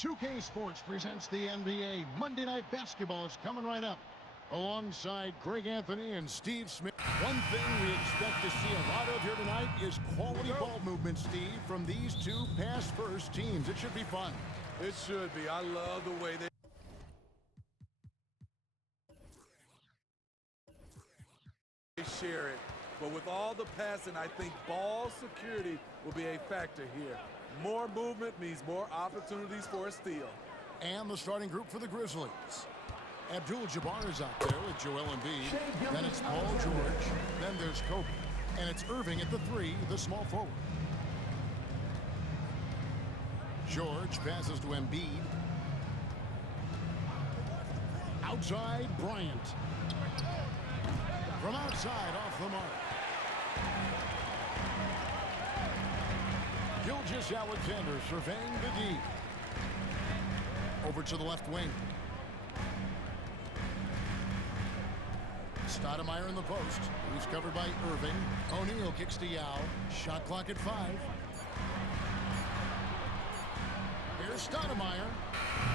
2K Sports presents the NBA. Monday Night Basketball is coming right up. Alongside Greg Anthony and Steve Smith. One thing we expect to see a lot of here tonight is quality ball movement, Steve, from these two pass-first teams. It should be fun. It should be. I love the way they share it. But with all the passing, I think ball security will be a factor here. More movement means more opportunities for a steal. And the starting group for the Grizzlies. Abdul-Jabbar is out there with Joel Embiid. Then it's Paul George. Then there's Kobe. And it's Irving at the 3, the small forward. George passes to Embiid. Outside, Bryant. From outside, off the mark. Gilgeous-Alexander surveying the D. Over to the left wing. Stoudemire in the post. He's covered by Irving. O'Neal kicks to Yao. Shot clock at 5. Here's Stoudemire.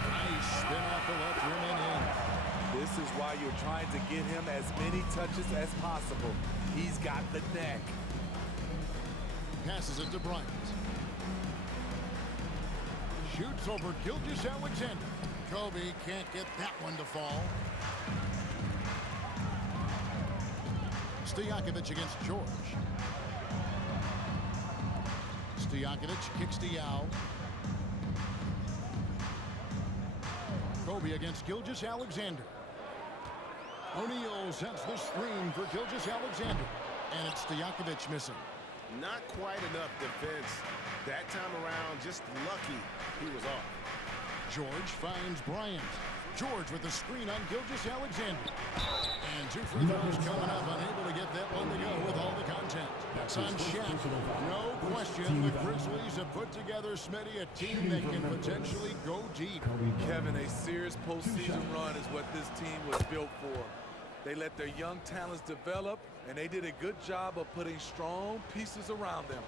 Nice spin off the left rim and in. This is why you're trying to get him as many touches as possible. He's got the neck. Passes it to Bryant. Shoots over Gilgeous-Alexander. Kobe can't get that one to fall. Stojakovic against George. Stojakovic kicks to Yao. Kobe against Gilgeous-Alexander. O'Neal sets the screen for Gilgeous-Alexander. And it's Stojakovic missing. Not quite enough defense. That time around, just lucky he was off. George finds Bryant. George with the screen on Gilgeous-Alexander. And 2 free throws coming up, unable to get that one to go with all the content. That's on Shaq. No question, the Grizzlies have put together, Smitty, a team that can potentially go deep. Kevin, a serious postseason run is what this team was built for. They let their young talents develop, and they did a good job of putting strong pieces around them.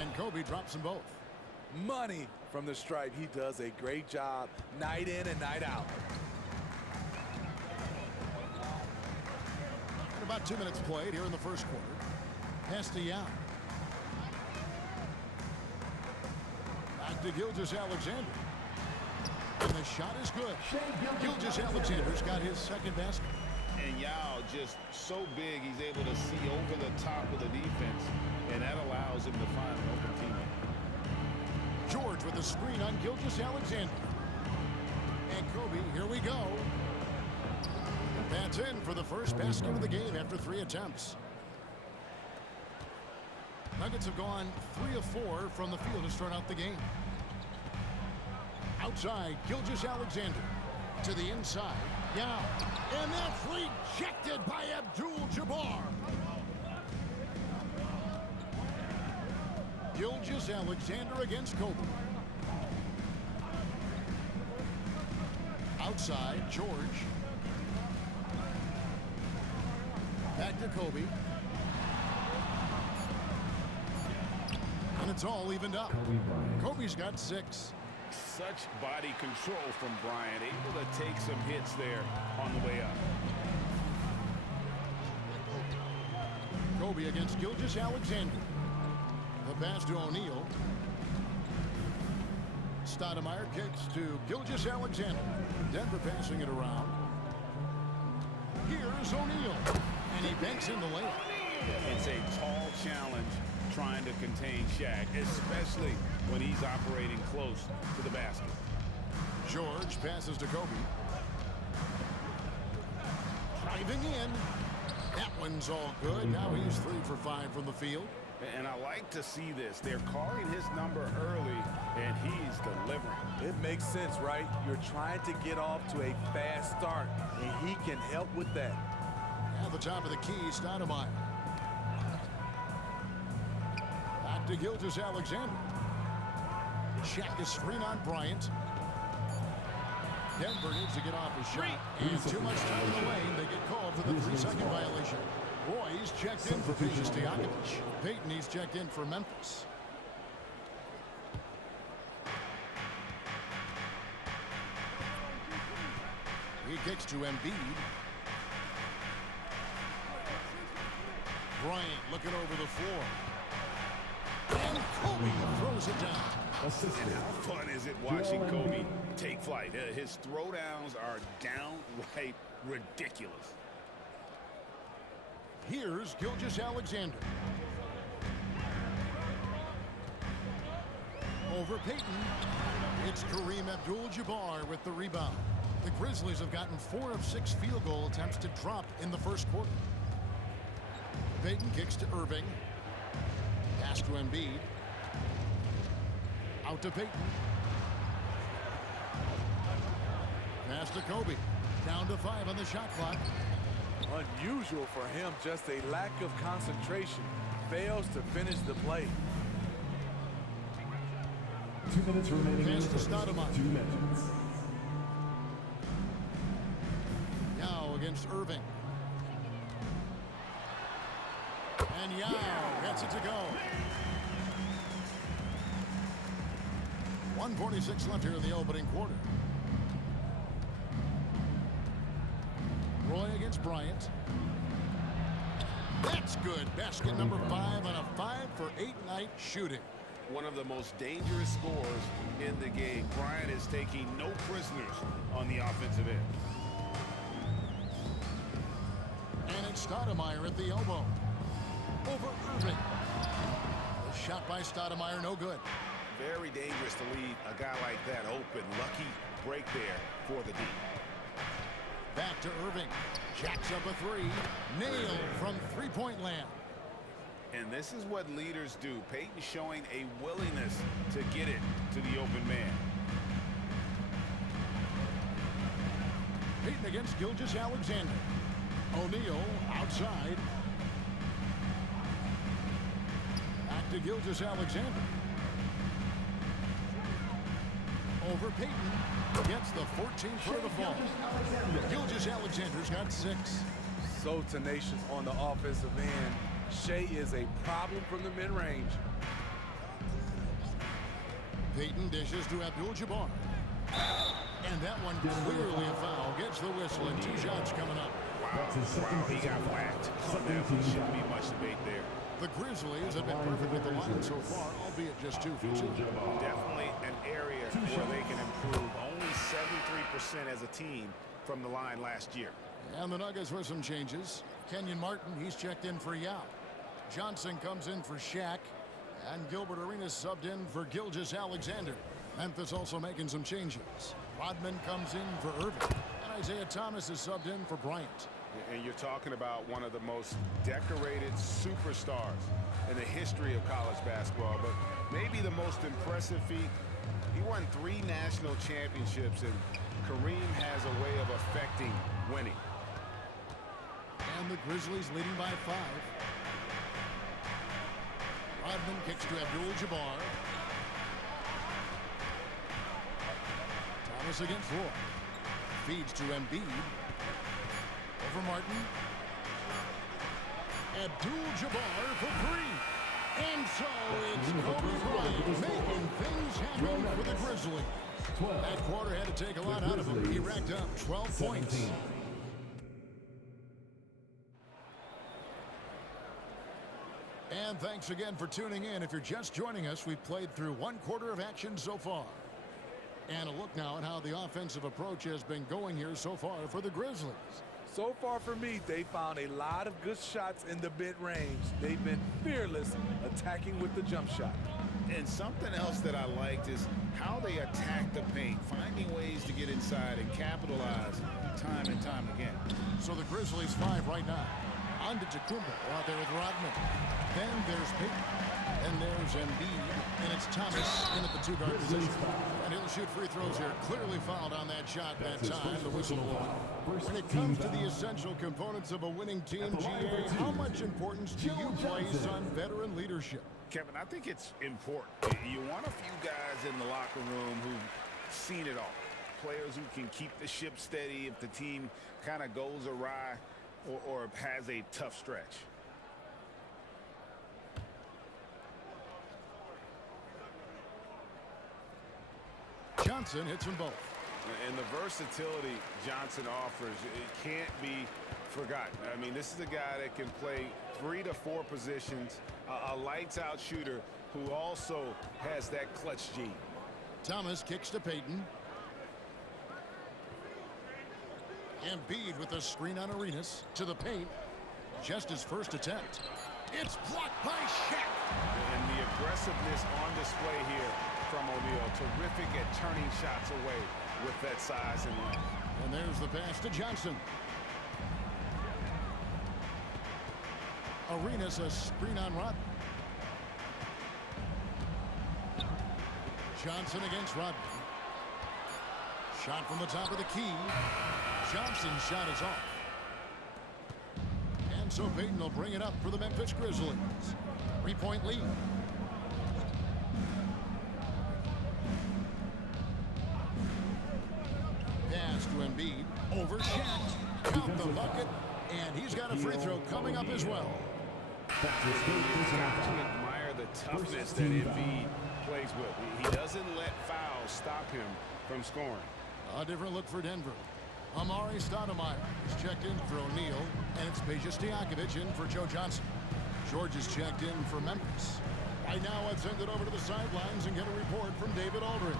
And Kobe drops them both. Money from the stripe. He does a great job night in and night out. And about 2 minutes played here in the first quarter. Pass to Yao. Back to Gilgeous-Alexander. And the shot is good. Gilgeous-Alexander's got his second basket. And Yao just so big, he's able to see over the top of the defense, and that allows him to find an open teammate. George with the screen on Gilgeous-Alexander. And Kobe, here we go. That's in for the first basket of the game after 3 attempts. Nuggets have gone 3 of 4 from the field to start out the game. Outside, Gilgeous-Alexander. To the inside, Yao. And that's rejected by Abdul-Jabbar. Gilgeous-Alexander against Kobe. Outside, George. Back to Kobe. And it's all evened up. Kobe's got 6. Such body control from Bryant, able to take some hits there on the way up. Kobe against Gilgeous-Alexander. The pass to O'Neal. Stoudemire kicks to Gilgeous-Alexander. Denver passing it around. Here's O'Neal. And he banks in the layup. It's a tall challenge trying to contain Shaq, especially when he's operating close to the basket. George passes to Kobe. Driving in. That one's all good. Now he's 3 for 5 from the field. And I like to see this. They're calling his number early, and he's delivering. It makes sense, right? You're trying to get off to a fast start, and he can help with that. At the top of the key, Stoudemire. Back to Gilgeous-Alexander. Shaq is screen on Bryant. Denver needs to get off his shot. And too much time in the lane. They get called for the 3-second violation. Roy's checked in for Stojakovic. Payton, he's checked in for Memphis. He kicks to Embiid. Bryant looking over the floor. And Kobe throws it down. And how fun is it watching Kobe take flight? His throwdowns are downright ridiculous. Here's Gilgeous-Alexander. Over Payton. It's Kareem Abdul-Jabbar with the rebound. The Grizzlies have gotten 4 of 6 field goal attempts to drop in the first quarter. Payton kicks to Irving. Pass to Embiid. Out to Payton. Pass to Kobe. Down to 5 on the shot clock. Unusual for him, just a lack of concentration. Fails to finish the play. 2 minutes remaining. Pass to Stoudemire. 2 minutes. Yao against Irving. And Yao gets it to go. 1:46 left here in the opening quarter. Roy against Bryant. That's good. Basket number 5 on a 5-for-8 night shooting. One of the most dangerous scorers in the game. Bryant is taking no prisoners on the offensive end. And it's Stoudemire at the elbow. Over Irving. The shot by Stoudemire, no good. Very dangerous to leave a guy like that open. Lucky break there for the D. Back to Irving. Jacks up a 3. Nailed from three-point land. And this is what leaders do. Payton showing a willingness to get it to the open man. Payton against Gilgeous-Alexander. O'Neal outside. Back to Gilgeous-Alexander. Over Payton. Gets the 14th for the ball. Gilgeous-Alexander's got 6. So tenacious on the offensive end. Shea is a problem from the mid-range. Payton dishes to Abdul-Jabbar. And that one clearly a foul. Gets the whistle and 2 shots coming up. Wow, he got whacked. Shouldn't be much debate there. The Grizzlies have been perfect with the line so far, albeit just 2 for 2. Definitely an area where they can improve. Only 73% as a team from the line last year. And the Nuggets with some changes. Kenyon Martin, he's checked in for Yao. Johnson comes in for Shaq. And Gilbert Arenas subbed in for Gilgeous-Alexander. Memphis also making some changes. Rodman comes in for Irving. And Isaiah Thomas is subbed in for Bryant. And you're talking about one of the most decorated superstars in the history of college basketball, but maybe the most impressive feat. He won 3 national championships, and Kareem has a way of affecting winning. And the Grizzlies leading by 5. Rodman kicks to Abdul-Jabbar. Thomas against Roy. Feeds to Embiid. Over Martin. Abdul-Jabbar for 3. And so it's Kobe Bryant making things happen for the Grizzlies. That quarter had to take a lot out of him. He racked up 12 points. And thanks again for tuning in. If you're just joining us, we've played through 1 quarter of action so far. And a look now at how the offensive approach has been going here so far for the Grizzlies. So far for me, they found a lot of good shots in the mid-range. They've been fearless attacking with the jump shot. And something else that I liked is how they attack the paint, finding ways to get inside and capitalize time and time again. So the Grizzlies 5 right now. Antetokounmpo out there with Rodman. Then there's Payton. And there's Embiid. And it's Thomas in at the 2-guard position. And he'll shoot free throws here. Clearly fouled on that shot that time. The whistle blow. When it comes to the essential components of a winning team, GA, how much importance do you place on veteran leadership? Kevin, I think it's important. You want a few guys in the locker room who've seen it all. Players who can keep the ship steady if the team kind of goes awry or has a tough stretch. Johnson hits them both. And the versatility Johnson offers, it can't be forgotten. I mean, this is a guy that can play 3 to 4 positions, a lights-out shooter who also has that clutch gene. Thomas kicks to Payton. Embiid with a screen on Arenas to the paint. Just his first attempt. It's blocked by Shaq. And the aggressiveness on display here from O'Neal. Terrific at turning shots away with that size and length. And there's the pass to Johnson. Arenas a screen on Rodman. Johnson against Rodman. Shot from the top of the key. Johnson's shot is off. And so Payton will bring it up for the Memphis Grizzlies. 3-point lead. Pass to Embiid. Over Shaq. Count the bucket. And he's got a free throw coming up as well. You have to admire the toughness that Embiid plays with. He doesn't let fouls stop him from scoring. A different look for Denver. Amari Stoudemire is checked in for O'Neal, and it's Peja Stojakovic in for Joe Johnson. George is checked in for Memphis. Right now, let's send it over to the sidelines and get a report from David Aldridge.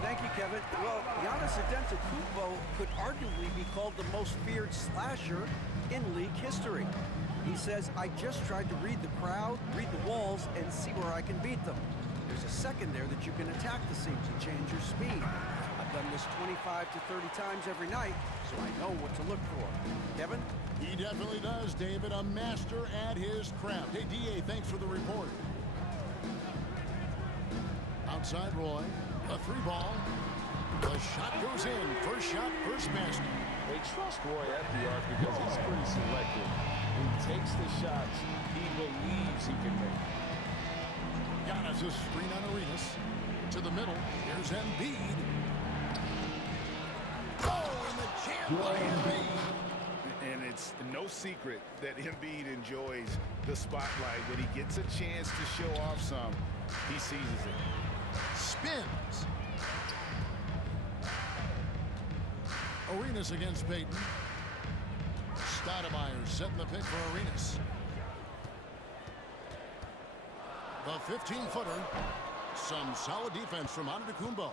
Thank you, Kevin. Well, Giannis Antetokounmpo could arguably be called the most feared slasher in league history. He says, I just tried to read the crowd, read the walls, and see where I can beat them. There's a second there that you can attack the seams and change your speed. I've done this 25 to 30 times every night, so I know what to look for. Kevin? He definitely does, David. A master at his craft. Hey, D.A., thanks for the report. Outside Roy. A 3-ball. The shot goes in. First shot, first basket. They trust Roy at the arc because he's pretty selective. He takes the shots he believes he can make. Giannis a screen on Arenas. To the middle. Here's Embiid. Oh, and the jam by Embiid. And it's no secret that Embiid enjoys the spotlight. When he gets a chance to show off some, he seizes it. Spins. Arenas against Payton. Stoudemire setting the pick for Arenas. The 15-footer. Some solid defense from Antetokounmpo.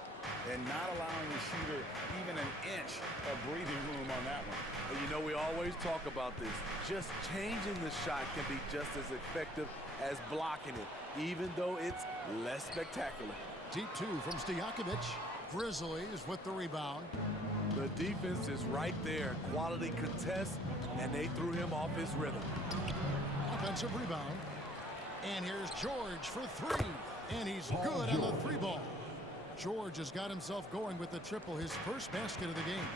And not allowing the shooter even an inch of breathing room on that one. And you know, we always talk about this. Just changing the shot can be just as effective as blocking it, even though it's less spectacular. Deep 2 from Stojakovic. Grizzlies with the rebound. The defense is right there. Quality contest, and they threw him off his rhythm. Offensive rebound. And here's George for 3. And he's good on the 3-ball. George has got himself going with the triple, his first basket of the game.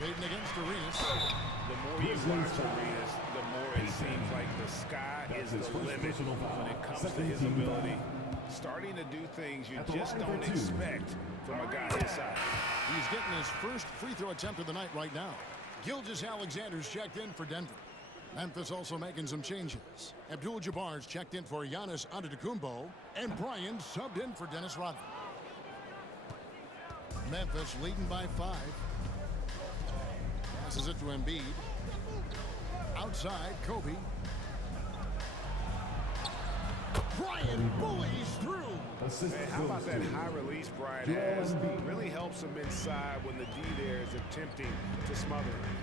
Payton against Arenas. The more you watch Arenas, the more it seems like the sky is the limit when it comes to his ability. Starting to do things you just don't expect from a guy his size. He's getting his first free throw attempt of the night right now. Gilgeous-Alexander's checked in for Denver. Memphis also making some changes. Abdul-Jabbar's checked in for Giannis Antetokounmpo, and Brian subbed in for Dennis Rodman. Memphis leading by 5. Passes it to Embiid. Outside, Kobe. Brian bullies through. Man, how about that high release Brian has? Really helps him inside when the D there is attempting to smother him.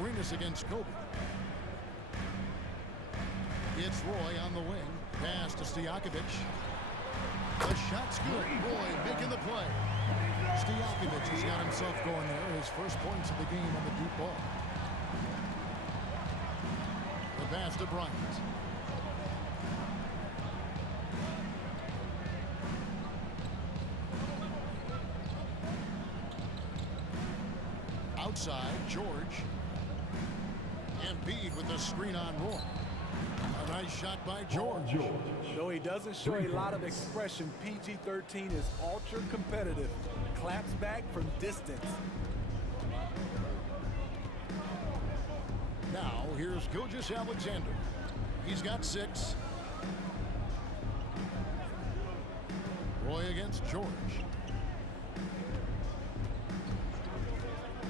Arenas against Kobe. It's Roy on the wing. Pass to Stojakovic. The shot's good. Roy making the play. Stojakovic has got himself going there. His first points of the game on the deep ball. The pass to Bryant. Outside, George. Embiid with the screen on Roy. A nice shot by George. Though he doesn't show a lot of expression, PG-13 is ultra competitive. Claps back from distance. Now, here's Gilgeous-Alexander. He's got 6. Roy against George.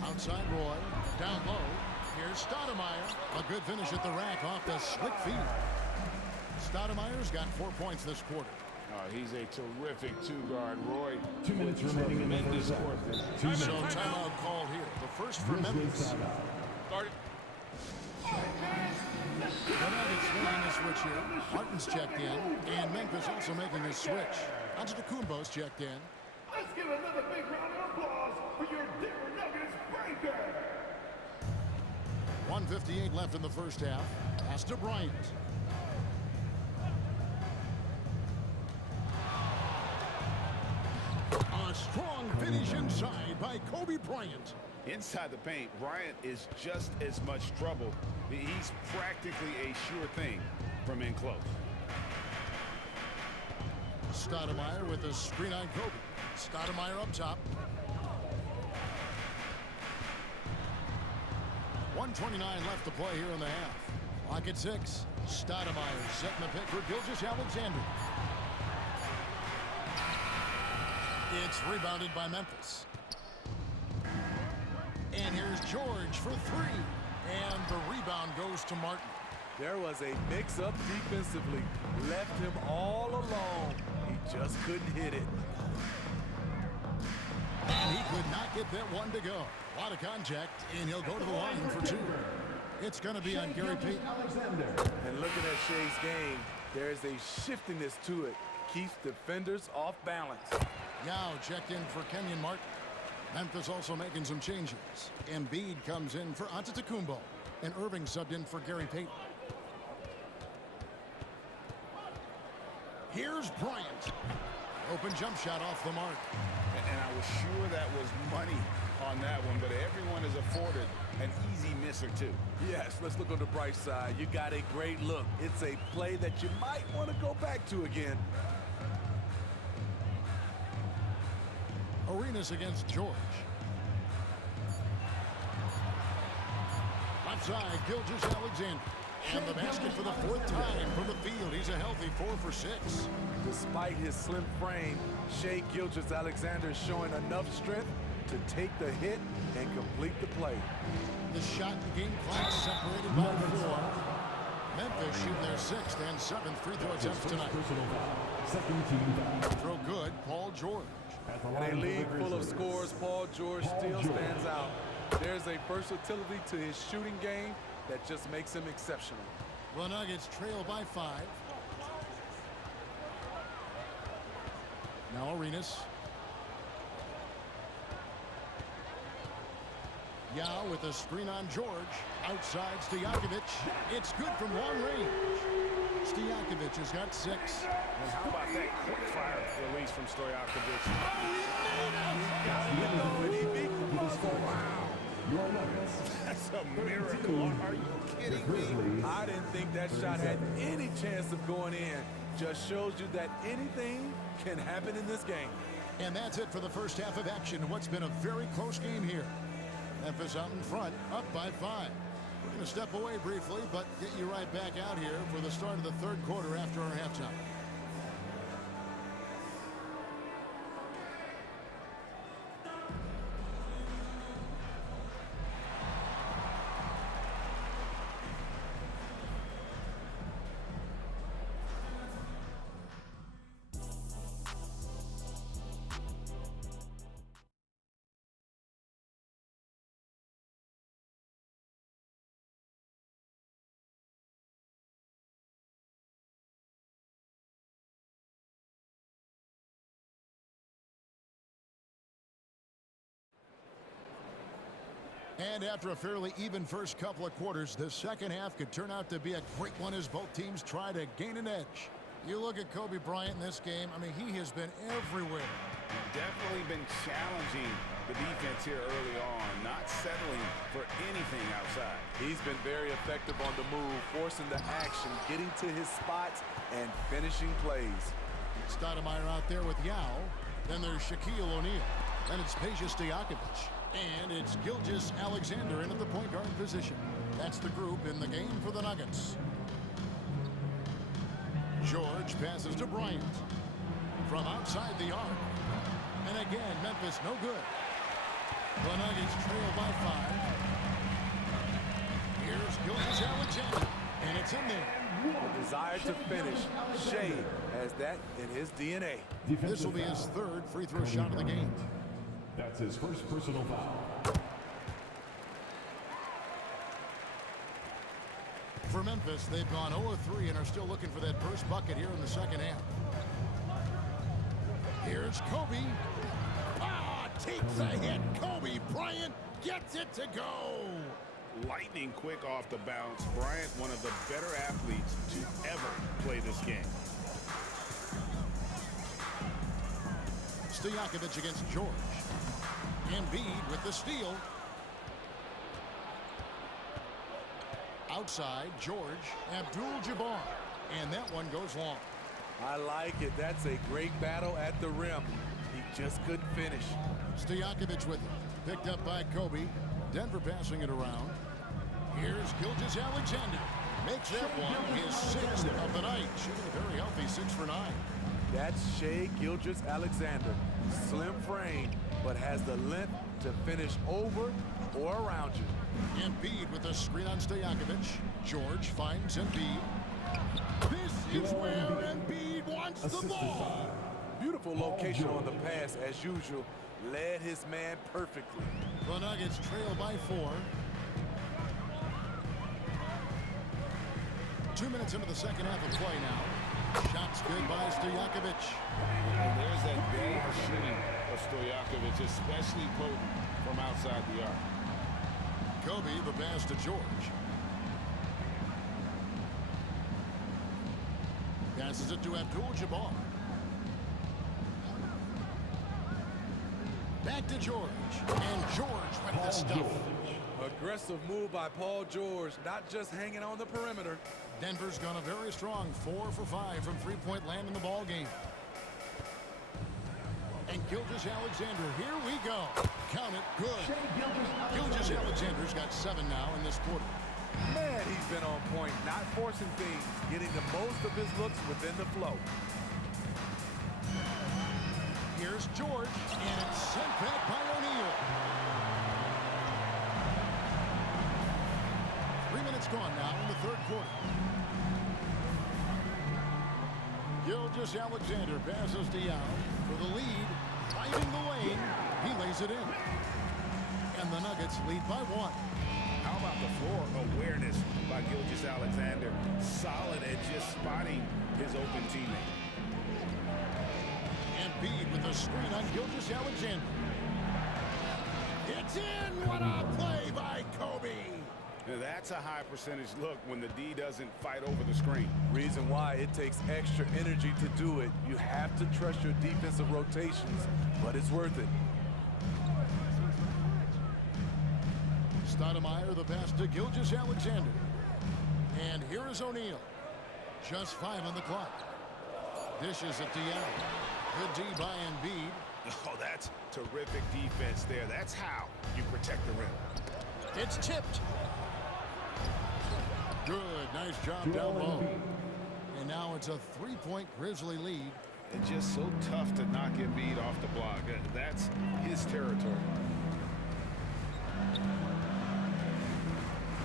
Outside Roy. Down low. Here's Stoudemire. A good finish at the rack off the slick feed. Stoudemire's got 4 points this quarter. He's a terrific two-guard, Roy. 2 minutes remaining in the first half. So timeout called here. The first for Memphis. Started. The Nuggets making a switch here. Martin's checked in, and Memphis also making a switch. Antetokounmpo's checked in. Let's give another big round of applause for your Denver Nuggets breaker. 1:58 left in the first half. Pass to Bryant. A strong finish inside by Kobe Bryant. Inside the paint, Bryant is just as much trouble. He's practically a sure thing from in close. Stoudemire with a screen on Kobe. Stoudemire up top. 1:29 left to play here in the half. Clock at 6. Stoudemire setting the pick for Gilgeous-Alexander. It's rebounded by Memphis. And here's George for 3. And the rebound goes to Martin. There was a mix-up defensively. Left him all alone. He just couldn't hit it. And he could not get that one to go. A lot of contact, and he'll go to the line for 2. It's going to be on Gary Payton. And looking at Shea's game, there's a shiftiness to it. Keeps defenders off balance. Yao checked in for Kenyon Martin. Memphis also making some changes. Embiid comes in for Antetokounmpo. And Irving subbed in for Gary Payton. Here's Bryant. Open jump shot off the mark. And I was sure that was money on that one, but everyone is afforded an easy miss or two. Yes, let's look on the bright side. You got a great look. It's a play that you might want to go back to again. Arenas against George. Left side, Gilgeous-Alexander. And the basket for the 4th time from the field. He's a healthy 4 for 6. Despite his slim frame, Shai Gilgeous-Alexander is showing enough strength to take the hit and complete the play. The shot game clock separated by 4. Memphis shooting their 6th and 7th free throw attempts tonight. Throw good, Paul George. In a league full of scores, Paul George still stands out. There's a versatility to his shooting game that just makes him exceptional. The Nuggets trail by 5. Now Arenas. Yao with a screen on George. Outside Stojakovic. It's good from long range. Stojakovic has got 6. And how about that quick fire release from Stojakovic? That's a miracle. Are you kidding me? I didn't think that shot had any chance of going in. Just shows you that anything can happen in this game. And that's it for the first half of action. What's been a very close game here. Memphis out in front, up by 5. We're going to step away briefly, but get you right back out here for the start of the 3rd quarter after our halftime. And after a fairly even first couple of quarters, the second half could turn out to be a great one as both teams try to gain an edge. You look at Kobe Bryant in this game, I mean, he has been everywhere. Definitely been challenging the defense here early on, not settling for anything outside. He's been very effective on the move, forcing the action, getting to his spots, and finishing plays. Stoudemire out there with Yao. Then there's Shaquille O'Neal. Then it's Peja Stojakovic. And it's Gilgeous-Alexander in at the point guard position. That's the group in the game for the Nuggets. George passes to Bryant. from outside the arc. And again, Memphis no good. The Nuggets trail by 5. Here's Gilgeous-Alexander, and it's in there. The desire to finish. Shea has that in his DNA. This will be his 3rd free throw shot of the game. That's his first personal foul. For Memphis, they've gone 0 of 3 and are still looking for that first bucket here in the second half. Here's Kobe. Takes a hit. Kobe Bryant gets it to go. Lightning quick off the bounce. Bryant, one of the better athletes to ever play this game. Stojakovic against George. Embiid with the steal. Outside, George, Abdul-Jabbar. And that one goes long. I like it. That's a great battle at the rim. He just couldn't finish. Stojakovic with it. Picked up by Kobe. Denver passing it around. Here's Gilgeous-Alexander. Makes that one his 6th of the night. Shooting a very healthy 6 for 9. That's Shea Gilgeous-Alexander. Slim frame, but has the length to finish over or around you. Embiid with a screen on Stojakovic. George finds Embiid. This is where Embiid wants the ball. Beautiful location on the pass as usual. Led his man perfectly. The Nuggets trail by 4. 2 minutes into the second half of play now. Shots good by Stojakovic. And there's that bad shooting of Stojakovic, especially potent from outside the arc. Kobe, the pass to George. Passes it to Abdul-Jabbar. Back to George. And George with the stuff. Aggressive move by Paul George, not just hanging on the perimeter. Denver's gone a very strong 4 for 5 from three-point land in the ball game. And Gilgeous-Alexander, here we go. Count it, good. Gilgeous-Alexander's got 7 now in this quarter. Man, he's been on point, not forcing things, getting the most of his looks within the flow. Here's George, and it's sent back by O'Neal. 3 minutes gone now in the third quarter. Gilgeous-Alexander passes to Yao for the lead. Finding the lane, he lays it in. And the Nuggets lead by 1. How about the floor awareness by Gilgeous-Alexander? Solid at just spotting his open teammate. Embiid with a screen on Gilgeous-Alexander. It's in! What a play by Kobe! Now that's a high percentage look when the D doesn't fight over the screen. Reason why it takes extra energy to do it. You have to trust your defensive rotations, but it's worth it. Stoudemire, the pass to Gilgeous-Alexander. And here is O'Neal. Just 5 on the clock. Dishes it to Yao. Good D by Embiid. Oh, that's terrific defense there. That's how you protect the rim. It's tipped. Good, nice job down low. And now it's a 3-point Grizzly lead. And just so tough to knock Embiid off the block. That's his territory.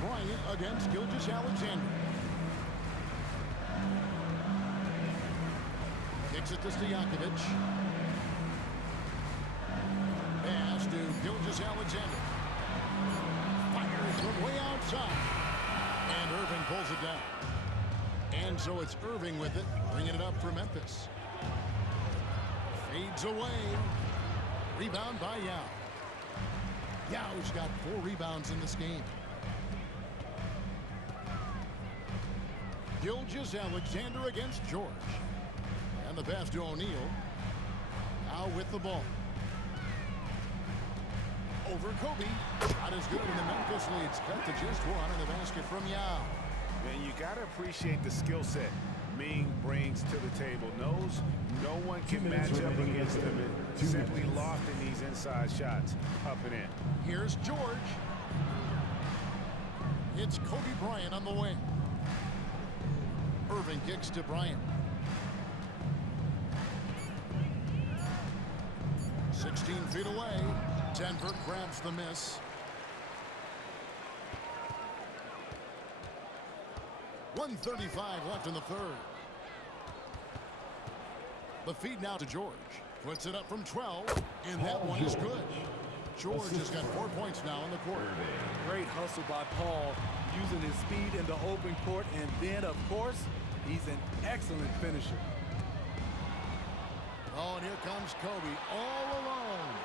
Bryant against Gilgeous-Alexander. Kicks it to Stojakovic. Pass to Gilgeous-Alexander. Fires from way outside. And Irving pulls it down. And so it's Irving with it, bringing it up for Memphis. Fades away. Rebound by Yao. Yao's got 4 rebounds in this game. Gilgeous-Alexander against George. And the pass to O'Neal. Now with the ball. Over Kobe. Shot is good, and the Memphis leads cut to just 1 in the basket from Yao. And you got to appreciate the skill set Ming brings to the table. Knows no one can match up against him, and simply lofting these inside shots up and in. Here's George. It's Kobe Bryant on the wing. Irving kicks to Bryant. 16 feet away. Denver grabs the miss. 1:35 left in the third. The feed now to George. Puts it up from 12, and that one is good. George has got 4 points now in the quarter. Great hustle by Paul, using his speed in the open court, and then, of course, he's an excellent finisher. Oh, and here comes Kobe all alone.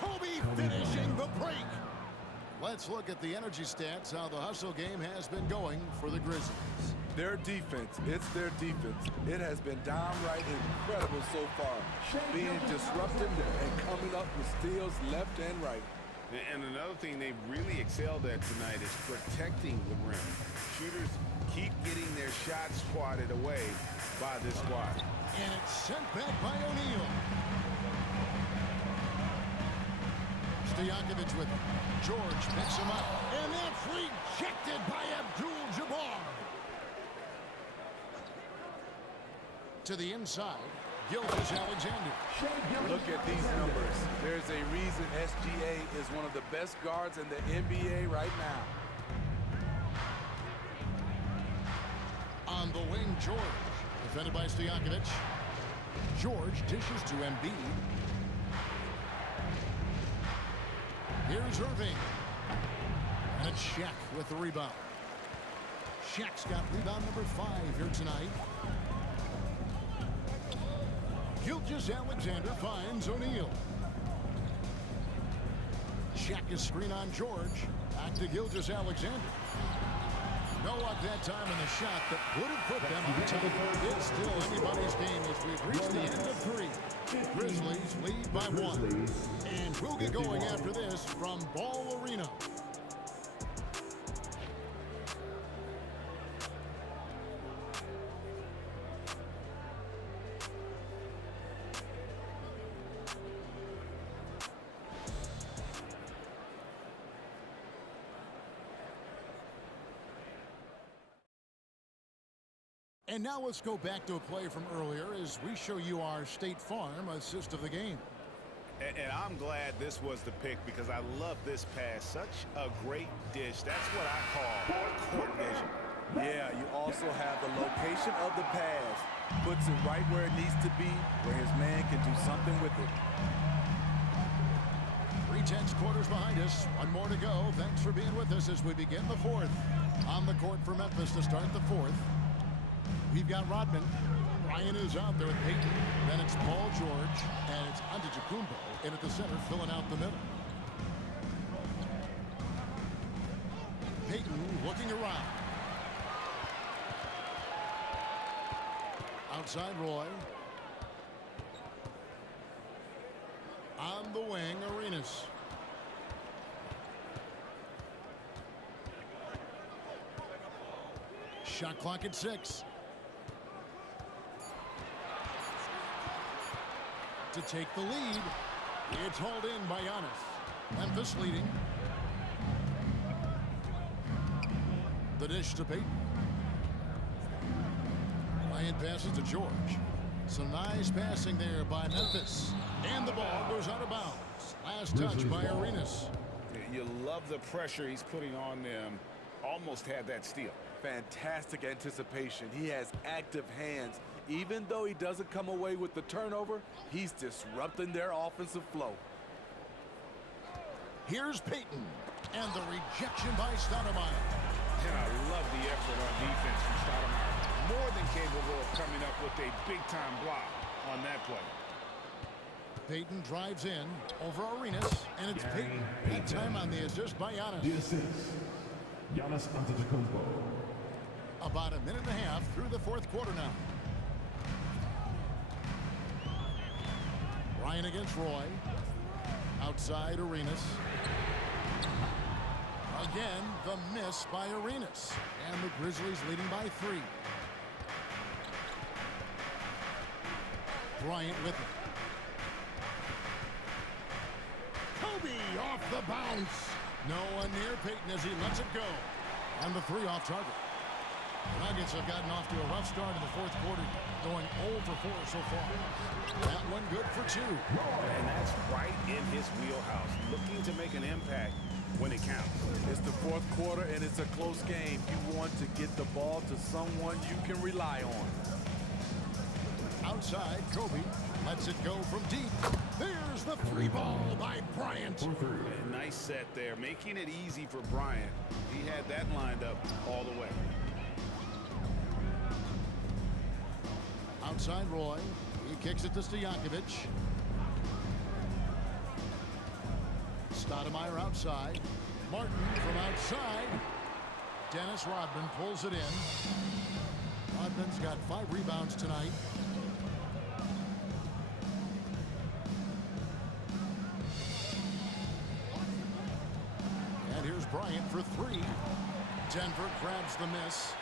Kobe finishing the break. Let's look at the energy stats, how the hustle game has been going for the Grizzlies. Their defense, it's their defense. It has been downright incredible so far, being disruptive and coming up with steals left and right. And another thing they've really excelled at tonight is protecting the rim. Shooters keep getting their shots swatted away by this squad. And it's sent back by O'Neal. Stojakovic with him. George picks him up. And that's rejected by Abdul-Jabbar. To the inside, Gilgeous-Alexander. Look at these numbers. There's a reason SGA is one of the best guards in the NBA right now. On the wing, George. Defended by Stojakovic. George dishes to Embiid. Here's Irving. And it's Shaq with the rebound. Shaq's got rebound number 5 here tonight. Gilgeous-Alexander finds O'Neal. Shaq is screen on George. Back to Gilgeous-Alexander. No luck that time in the shot that would have put them on top. It's still anybody's game as we've reached the end of 3. Grizzlies lead by 1. And we'll get going after this from Ball Arena. And now let's go back to a play from earlier as we show you our State Farm assist of the game. And I'm glad this was the pick because I love this pass. Such a great dish. That's what I call court vision. Yeah, you also have the location of the pass. Puts it right where it needs to be, where his man can do something with it. 3/10 quarters behind us. One more to go. Thanks for being with us as we begin the 4th. On the court for Memphis to start the 4th. We've got Rodman. Ryan is out there with Payton. Then it's Paul George. And it's Antetokounmpo in at the center, filling out the middle. Payton looking around. Outside Roy. On the wing, Arenas. Shot clock at 6. To take the lead. It's hauled in by Giannis. Memphis leading. The dish to Payton. Ryan passes to George. Some nice passing there by Memphis. And the ball goes out of bounds. Last touch by Arenas. You love the pressure he's putting on them. Almost had that steal. Fantastic anticipation. He has active hands. Even though he doesn't come away with the turnover, he's disrupting their offensive flow. Here's Payton. And the rejection by Stoudemire. And I love the effort on defense from Stoudemire. More than capable of coming up with a big-time block on that play. Payton drives in over Arenas, and it's Payton. Big time on the assist by Giannis. The assist, Giannis Antetokounmpo. About a minute and a half through the 4th quarter now. Ryan against Roy. Outside Arenas. Again, the miss by Arenas. And the Grizzlies leading by 3. Bryant with it. Kobe off the bounce. No one near Payton as he lets it go. And the 3 off target. The Nuggets have gotten off to a rough start in the fourth quarter, going 0 for 4 so far. That one good for 2. And that's right in his wheelhouse, looking to make an impact when it counts. It's the fourth quarter, and it's a close game. You want to get the ball to someone you can rely on. Outside, Kobe lets it go from deep. There's the 3 ball by Bryant. Nice set there, making it easy for Bryant. He had that lined up all the way. Outside Roy. He kicks it to Stojakovic. Stoudemire outside. Martin from outside. Dennis Rodman pulls it in. Rodman's got 5 rebounds tonight. And here's Bryant for 3. Denver grabs the miss.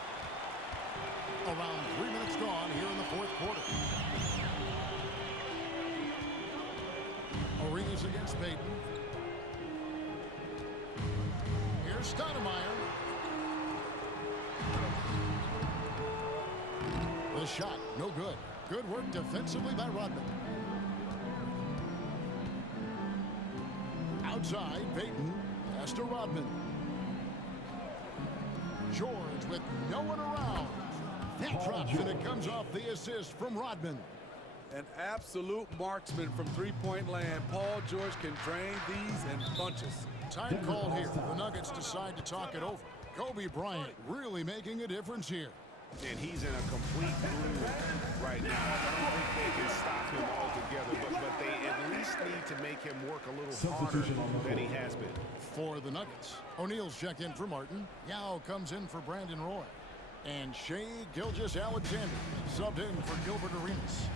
Around 3 minutes gone here in the fourth quarter. Arenas against Payton. Here's Stoudemire. The shot, no good. Good work defensively by Rodman. Outside, Payton. Pass to Rodman. George with no one around. That drops, and it comes off the assist from Rodman. An absolute marksman from three-point land. Paul George can drain these in bunches. Time called here. The Nuggets decide to talk it over. Kobe Bryant really making a difference here. And he's in a complete groove right now. I don't think they can stop him altogether, but they at least need to make him work a little harder than he has been. For the Nuggets, O'Neal's checked in for Martin. Yao comes in for Brandon Roy. And Shai Gilgeous-Alexander subbed in for Gilbert Arenas.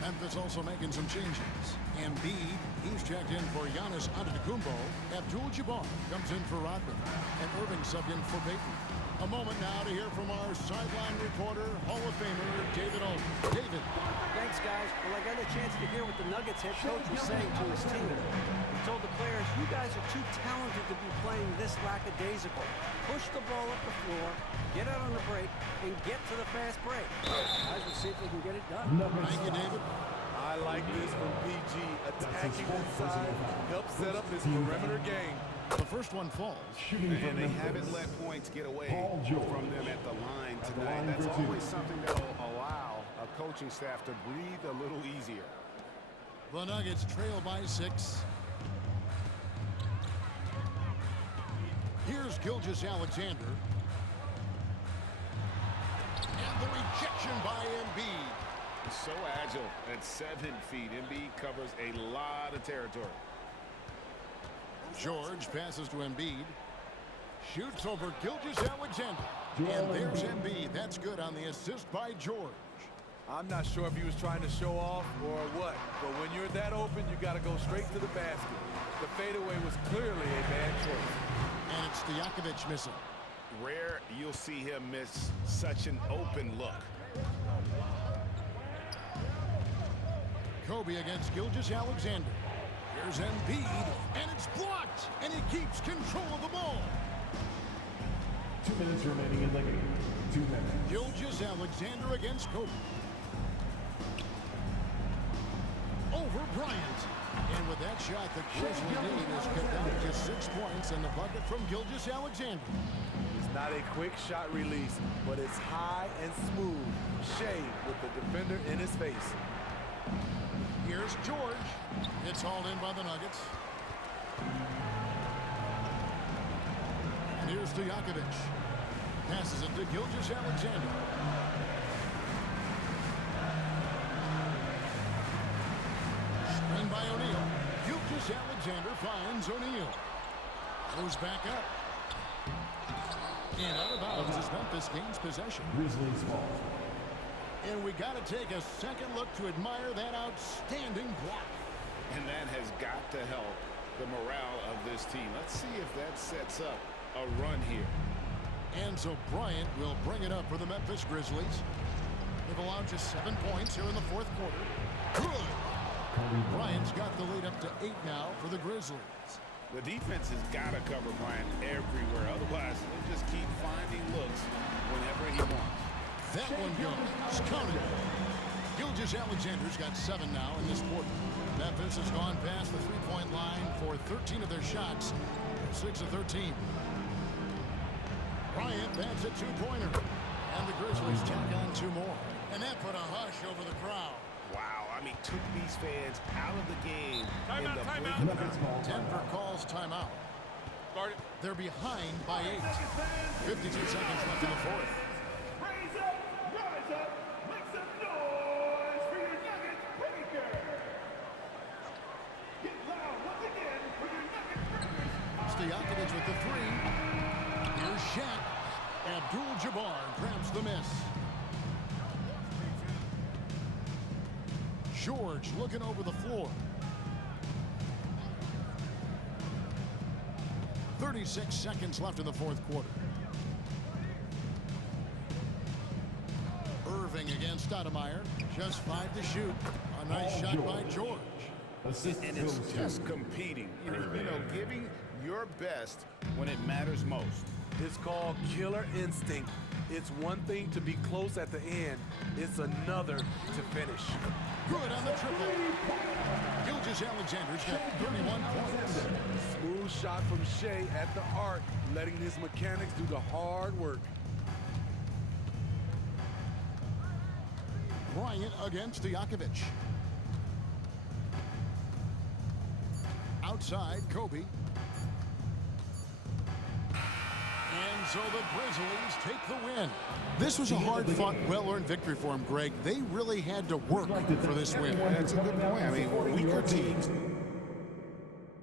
Memphis also making some changes. Embiid, he's checked in for Giannis Antetokounmpo. Abdul-Jabbar comes in for Rodman. And Irving subbed in for Payton. A moment now to hear from our sideline reporter, Hall of Famer David Owen. David. Thanks, guys. Well, I got a chance to hear what the Nuggets head coach was saying to his team. He told the players, you guys are too talented to be playing this lackadaisical. Push the ball up the floor, get out on the break, and get to the fast break. Guys, we'll see if they can get it done. Thank you, David. I like this from PG. Attacking inside, help set up his perimeter game. The first one falls. And they haven't let points get away from them at the line tonight. That's always something that will allow a coaching staff to breathe a little easier. The Nuggets trail by 6. Here's Gilgeous-Alexander. And the rejection by Embiid. So agile at 7 feet. Embiid covers a lot of territory. George passes to Embiid. Shoots over Gilgeous-Alexander. And there's Embiid. That's good on the assist by George. I'm not sure if he was trying to show off or what, but when you're that open, you got to go straight to the basket. The fadeaway was clearly a bad choice. And it's Stojakovic missing. Rare you'll see him miss such an open look. Kobe against Gilgeous-Alexander. Here's Embiid, and it's blocked, and he keeps control of the ball. 2 minutes remaining in the game. 2 minutes. Gilgeous-Alexander against Kobe. Over Bryant. And with that shot, the Grizzly lead is cut down to just 6 points, and the bucket from Gilgeous-Alexander. It's not a quick shot release, but it's high and smooth. Shea with the defender in his face. Here's George. It's hauled in by the Nuggets. And here's Stojakovic. Passes it to Gilgeous-Alexander. Screen by O'Neal. Gilgeous-Alexander finds O'Neal. Goes back up. And out of bounds as Memphis gains possession. Grizzlies ball. And we got to take a second look to admire that outstanding block. And that has got to help the morale of this team. Let's see if that sets up a run here. And so Bryant will bring it up for the Memphis Grizzlies. They've allowed just 7 points here in the fourth quarter. Good. Bryant's got the lead up to 8 now for the Grizzlies. The defense has got to cover Bryant everywhere. Otherwise, he'll just keep finding looks whenever he wants. Memphis counting. Gilgeous-Alexander's got 7 now in this quarter. Memphis has gone past the three-point line for 13 of their shots. 6 of 13. Bryant bats a two-pointer. And the Grizzlies tack on 2 more. And that put a hush over the crowd. Wow, I mean, took these fans out of the game. Timeout. Denver calls timeout. They're behind by 8. 52 seconds left in the fourth. Raise up, rise up, make some noise for your Nuggets breaker. Get loud once again for your Nuggets breakers. Stojakovic with the 3. Here's Shaq. Abdul-Jabbar grabs the miss. George looking over the floor. 36 seconds left in the fourth quarter. Irving against Stoudemire. Just 5 to shoot. A nice shot by George. And it's just competing. You know, giving your best when it matters most. It's called killer instinct. It's one thing to be close at the end. It's another to finish. Good on the triple. Gilgeous-Alexander's got 31 points. Smooth shot from Shea at the arc, letting his mechanics do the hard work. Bryant against Stojakovic. Outside, Kobe. And so the Grizzlies take the win. This was a hard-fought, well-earned victory for them, Greg. They really had to work for this win. That's a good point. I mean, weaker teams